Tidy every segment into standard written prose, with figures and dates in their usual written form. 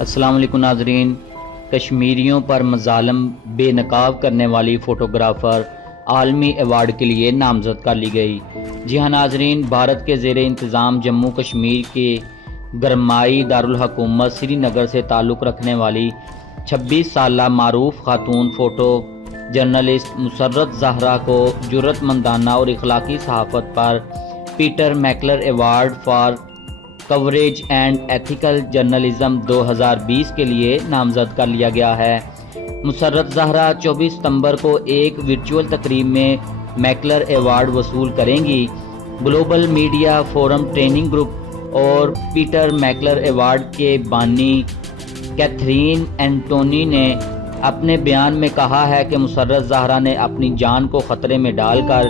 السلام علیکم ناظرین، کشمیریوں پر مظالم بے نقاب کرنے والی فوٹوگرافر عالمی ایوارڈ کے لیے نامزد کر لی گئی۔ جی ہاں ناظرین، بھارت کے زیر انتظام جموں کشمیر کے گرمائی دارالحکومت سری نگر سے تعلق رکھنے والی 26 سالہ معروف خاتون فوٹو جرنلسٹ مسرت زہرا کو جرأت مندانہ اور اخلاقی صحافت پر Peter Mackler award for coverage and ethical journalism 2020 کے لیے نامزد کر لیا گیا ہے۔ مسرت زہرا 24 ستمبر کو ایک ورچوئل تقریب میں میکلر ایوارڈ وصول کریں گی۔ Global media forum training group اور پیٹر میکلر ایوارڈ کے بانی کیتھرین اینٹونی نے اپنے بیان میں کہا ہے کہ مسرت زہرا نے اپنی جان کو خطرے میں ڈال کر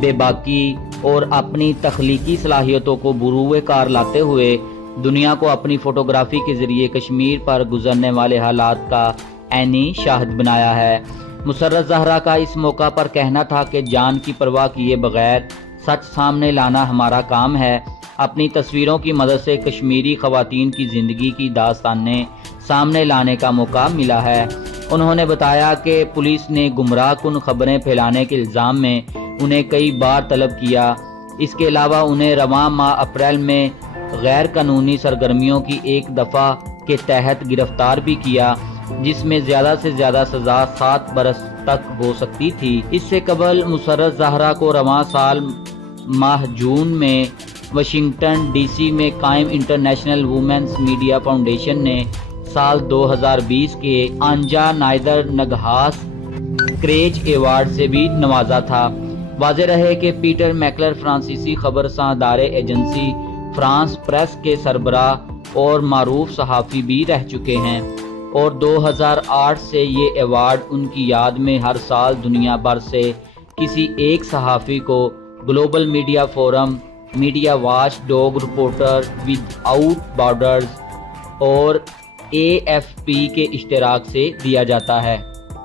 بے باکی اور اپنی تخلیقی صلاحیتوں کو بروئے کار لاتے ہوئے دنیا کو اپنی فوٹوگرافی کے ذریعے کشمیر پر گزرنے والے حالات کا عینی شاہد بنایا ہے۔ مسرت زہرا کا اس موقع پر کہنا تھا کہ جان کی پرواہ کیے بغیر سچ سامنے لانا ہمارا کام ہے۔ اپنی تصویروں کی مدد سے کشمیری خواتین کی زندگی کی داستانیں سامنے لانے کا موقع ملا ہے۔ انہوں نے بتایا کہ پولیس نے گمراہ کن خبریں پھیلانے کے الزام میں انہیں کئی بار طلب کیا۔ اس کے علاوہ انہیں رواں ماہ اپریل میں غیر قانونی سرگرمیوں کی ایک دفعہ کے تحت گرفتار بھی کیا، جس میں زیادہ سے زیادہ سزا 7 برس تک ہو سکتی تھی۔ اس سے قبل مسرت زہرا کو رواں سال ماہ جون میں واشنگٹن ڈی سی میں قائم انٹرنیشنل وومنز میڈیا فاؤنڈیشن نے سال 2020 کے آنجا نائدر نگہاس کریج ایوارڈ سے بھی نوازا تھا۔ واضح رہے کہ پیٹر میکلر فرانسیسی خبررساں ادارے ایجنسی فرانس پریس کے سربراہ اور معروف صحافی بھی رہ چکے ہیں، اور 2008 سے یہ ایوارڈ ان کی یاد میں ہر سال دنیا بھر سے کسی ایک صحافی کو global media forum, media watch dog, reporter with out borders اور AFP کے اشتراک سے دیا جاتا ہے۔